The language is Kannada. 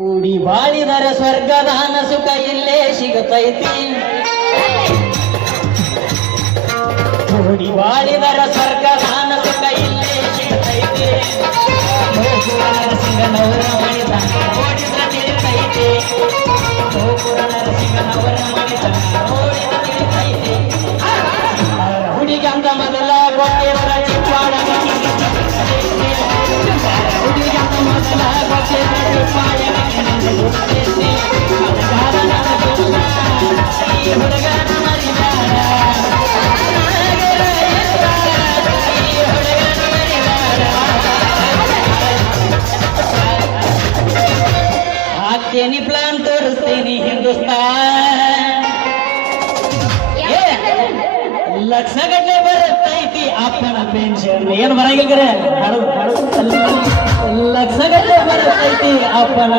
ಕೂಡಿ ಬಾಳಿದರ ಸ್ವರ್ಗದಾನ ಸುಖ ಇಲ್ಲೇ ಸಿಗುತ್ತೈತಿ. ಕೂಡಿ ಬಾಳಿದರ ಸ್ವರ್ಗದಾನ ಸುಖ ಇಲ್ಲೇ ಸಿಗುತ್ತೈತಿ. ಗೋಪುರ ನರಸಿಂಗನವರ ಮಣಿತನ ನೋಡಿದ ತಿಳಿತೈತಿ. ಗೋಪುರ ನರಸಿಂಗನವರ ಮಣಿತನ ನೋಡಿದ ತಿಳಿತೈತಿ. ಹುಡುಗಿ ಅಂತ ಮೊದಲ ಗೊತ್ತಿರರ ಚಿಪ್ಪಾಡ ಹುಡುಗಿ ಅಂತ ಮೊದಲ ಗೊತ್ತಿರರ ಚಿಪ್ಪಾಡ ಹಾಕ್ತೇನಿ ಪ್ಲಾನ್ ತೋರಿಸ್ತೀನಿ ಹಿಂದೂಸ್ತಾನ್ ಲಕ್ಷಗಟ್ಟಲೆ ಬರುತ್ತೈತಿ ಅಪ್ಪನ ಪೆನ್ಷನ್ ಏನು ಬರಂಗಿಲ್ಲ ಲಕ್ಷಗಟ್ಟಲೆ ಬರುತ್ತೈತಿ ಅಪ್ಪನ